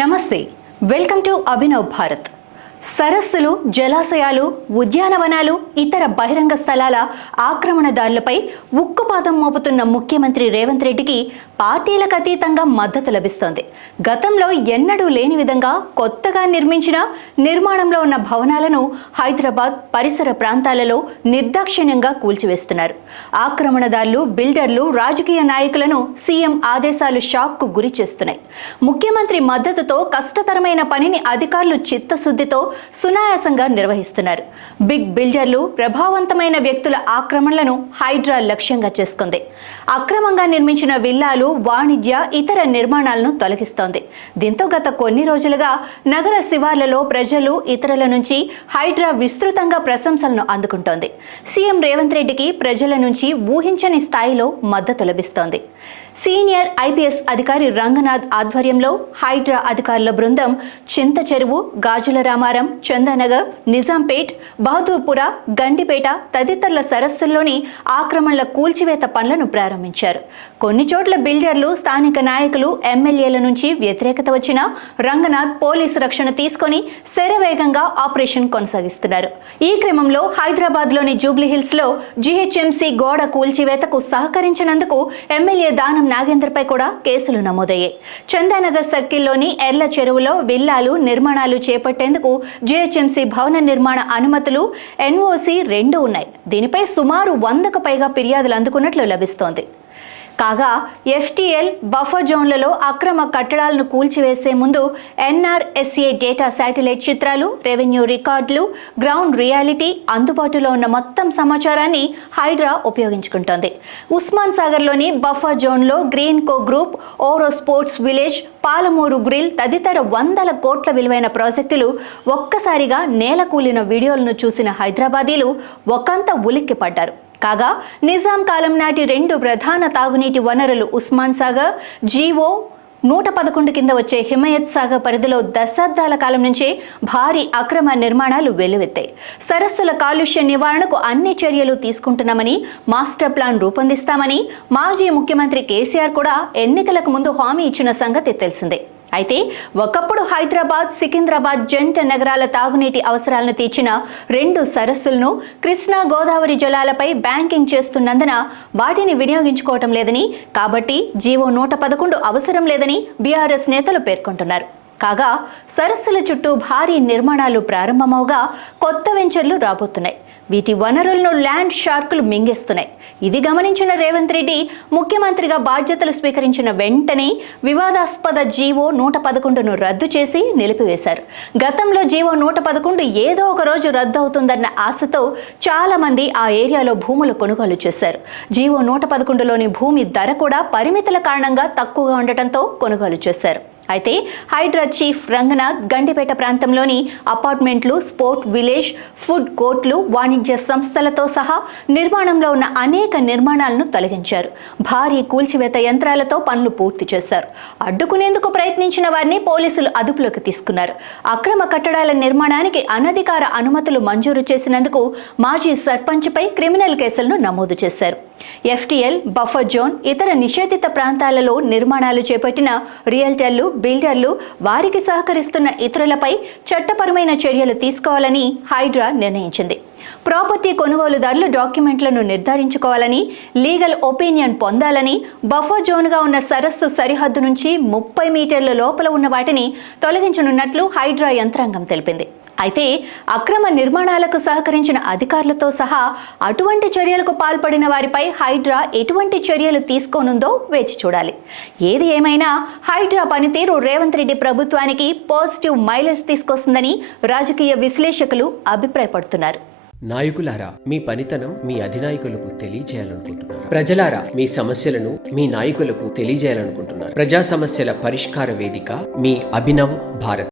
నమస్తే, welcome to Abhinav Bharat. సరస్సులు, జలాశయాలు, ఉద్యానవనాలు, ఇతర బహిరంగ స్థలాల ఆక్రమణదారులపై ఉక్కుపాదం మోపుతున్న ముఖ్యమంత్రి రేవంత్ రెడ్డికి పార్టీలకు అతీతంగా మద్దతు లభిస్తోంది. గతంలో ఎన్నడూ లేని విధంగా కొత్తగా నిర్మాణంలో ఉన్న భవనాలను హైదరాబాద్ పరిసర ప్రాంతాలలో నిర్దాక్షిణ్యంగా కూల్చివేస్తున్నారు. ఆక్రమణదారులు, బిల్డర్లు, రాజకీయ నాయకులను సీఎం ఆదేశాలు షాక్కు గురి చేస్తున్నాయి. ముఖ్యమంత్రి మద్దతుతో కష్టతరమైన పనిని అధికారులు చిత్తశుద్ధితో సునాయాసంగా నిర్వహిస్తున్నారు. బిగ్ బిల్డర్లు, ప్రభావవంతమైన వ్యక్తుల ఆక్రమణలను హైడ్రా లక్ష్యంగా చేసుకుంది. అక్రమంగా నిర్మించిన విల్లాలు, వాణిజ్య, ఇతర నిర్మాణాలను తొలగిస్తోంది. దీంతో గత కొన్ని రోజులుగా నగర శివార్లలో ప్రజలు, ఇతరుల నుంచి హైడ్రా విస్తృతంగా ప్రశంసలను అందుకుంటోంది. సీఎం రేవంత్ రెడ్డికి ప్రజల నుంచి ఊహించని స్థాయిలో మద్దతు లభిస్తోంది. సీనియర్ ఐపీఎస్ అధికారి రంగనాథ్ ఆధ్వర్యంలో హైడ్రా అధికారుల బృందం చింత చెరువు, గాజుల రామారం, చందానగర్, నిజాంపేట్, బహదూర్పుర, గండిపేట తదితరుల సరస్సుల్లోని ఆక్రమణల కూల్చివేత పనులను ప్రారంభించారు. కొన్ని చోట్ల బిల్డర్లు, స్థానిక నాయకులు, ఎమ్మెల్యేల నుంచి వ్యతిరేకత వచ్చినా రంగనాథ్ పోలీసు రక్షణ తీసుకొని శరవేగంగా ఆపరేషన్ కొనసాగిస్తున్నారు. ఈ క్రమంలో హైదరాబాద్లోని జూబ్లీహిల్స్లో జీహెచ్ఎంసీ గోడ కూల్చివేతకు సహకరించినందుకు ఎమ్మెల్యే దానం నాగేంద్రపై కూడా కేసులు నమోదయ్యాయి. చందానగర్ సర్కిల్లోని ఎర్ల చెరువులో విల్లాలు నిర్మాణాలు చేపట్టేందుకు జీహెచ్ఎంసీ భవన నిర్మాణ అనుమతులు, ఎన్ఓసి 2 ఉన్నాయి. దీనిపై సుమారు 100కు పైగా ఫిర్యాదులు అందుకున్నట్లు లభిస్తోంది. కాగా ఎఫ్టీఎల్ బఫర్ జోన్లలో అక్రమ కట్టడాలను కూల్చివేసే ముందు ఎన్ఆర్ఎస్ఏ డేటా, శాటిలైట్ చిత్రాలు, రెవెన్యూ రికార్డులు, గ్రౌండ్ రియాలిటీ, అందుబాటులో ఉన్న మొత్తం సమాచారాన్ని హైడ్రా ఉపయోగించుకుంటోంది. ఉస్మాన్ సాగర్లోని బఫర్ జోన్లో Green Co group, Oro sports village, Palamuru grill తదితర 100 కోట్ల విలువైన ప్రాజెక్టులు ఒక్కసారిగా నేలకూలిన వీడియోలను చూసిన హైదరాబాదీలు ఒకంత ఉలిక్కిపడ్డారు. కాగా నిజాం కాలం నాటి 2 ప్రధాన తాగునీటి వనరులు ఉస్మాన్ సాగర్, జీవో 111 కింద వచ్చే హిమాయత్ సాగర్ పరిధిలో దశాబ్దాల కాలం నుంచే భారీ అక్రమ నిర్మాణాలు వెల్లువెత్తాయి. సరస్సుల కాలుష్య నివారణకు అన్ని చర్యలు తీసుకుంటున్నామని, మాస్టర్ ప్లాన్ రూపొందిస్తామని మాజీ ముఖ్యమంత్రి కేసీఆర్ కూడా ఎన్నికలకు ముందు హామీ ఇచ్చిన సంగతి తెలిసిందే. అయితే ఒకప్పుడు హైదరాబాద్, సికింద్రాబాద్ జంట నగరాల తాగునీటి అవసరాలను తీర్చిన 2 సరస్సులను కృష్ణా, గోదావరి జలాలపై బ్యాంకింగ్ చేస్తున్నందున వాటిని వినియోగించుకోవటం లేదని, కాబట్టి జీవో 111 అవసరం లేదని బీఆర్ఎస్ నేతలు పేర్కొంటున్నారు. కాగా సరస్సుల చుట్టూ భారీ నిర్మాణాలు ప్రారంభమవగా కొత్త వెంచర్లు రాబోతున్నాయి. వీటి వనరులను ల్యాండ్ షార్కులు మింగేస్తున్నాయి. ఇది గమనించిన రేవంత్ రెడ్డి ముఖ్యమంత్రిగా బాధ్యతలు స్వీకరించిన వెంటనే వివాదాస్పద జీవో 111ను రద్దు చేసి నిలిపివేశారు. గతంలో జీవో 111 ఏదో ఒక రోజు రద్దు అవుతుందన్న ఆశతో చాలా మంది ఆ ఏరియాలో భూములు కొనుగోలు చేశారు. జీవో 111లోని భూమి ధర కూడా పరిమితుల కారణంగా తక్కువగా ఉండటంతో కొనుగోలు చేశారు. అయితే హైడ్రా చీఫ్ రంగనాథ్ గండిపేట ప్రాంతంలోని అపార్ట్మెంట్లు, స్పోర్ట్ విలేజ్, ఫుడ్ కోర్టులు, వాణిజ్య సంస్థలతో సహా నిర్మాణంలో ఉన్న అనేక నిర్మాణాలను తొలగించారు. భారీ కూల్చివేత యంత్రాలతో పనులు పూర్తి చేశారు. అడ్డుకునేందుకు ప్రయత్నించిన వారిని పోలీసులు అదుపులోకి తీసుకున్నారు. అక్రమ కట్టడాల నిర్మాణానికి అనధికార అనుమతులు మంజూరు చేసినందుకు మాజీ సర్పంచ్పై క్రిమినల్ కేసులను నమోదు చేశారు. ఎఫ్టీఎల్, బఫర్ జోన్, ఇతర నిషేధిత ప్రాంతాలలో నిర్మాణాలు చేపట్టిన రియల్టర్లు, బిల్డర్లు, వారికి సహకరిస్తున్న ఇతరులపై చట్టపరమైన చర్యలు తీసుకోవాలని హైడ్రా నిర్ణయించింది. ప్రాపర్టీ కొనుగోలుదారులు డాక్యుమెంట్లను నిర్ధారించుకోవాలని, లీగల్ ఒపీనియన్ పొందాలని, బఫర్ జోన్గా ఉన్న సరస్సు సరిహద్దు నుంచి 30 మీటర్ల లోపల ఉన్న వాటిని తొలగించనున్నట్లు హైడ్రా యంత్రాంగం తెలిపింది. అయితే అక్రమ నిర్మాణాలకు సహకరించిన అధికారులతో సహా అటువంటి చర్యలకు పాల్పడిన వారిపై హైడ్రా ఎటువంటి చర్యలు తీసుకోనుందో వేచి చూడాలి. ఏది ఏమైనా హైడ్రా పనితీరు రేవంత్ రెడ్డి ప్రభుత్వానికి పాజిటివ్ మైలేజ్ తీసుకొస్తుందని రాజకీయ విశ్లేషకులు అభిప్రాయపడుతున్నారు. నాయకులారా, మీ పనితనం మీ అధినాయకులకు తెలియజేయాలనుకుంటున్నారు. ప్రజలారా, మీ సమస్యలను మీ నాయకులకు తెలియజేయాలనుకుంటున్నారు. ప్రజా సమస్యల పరిష్కార వేదిక మీ అభినవ్ భారత్.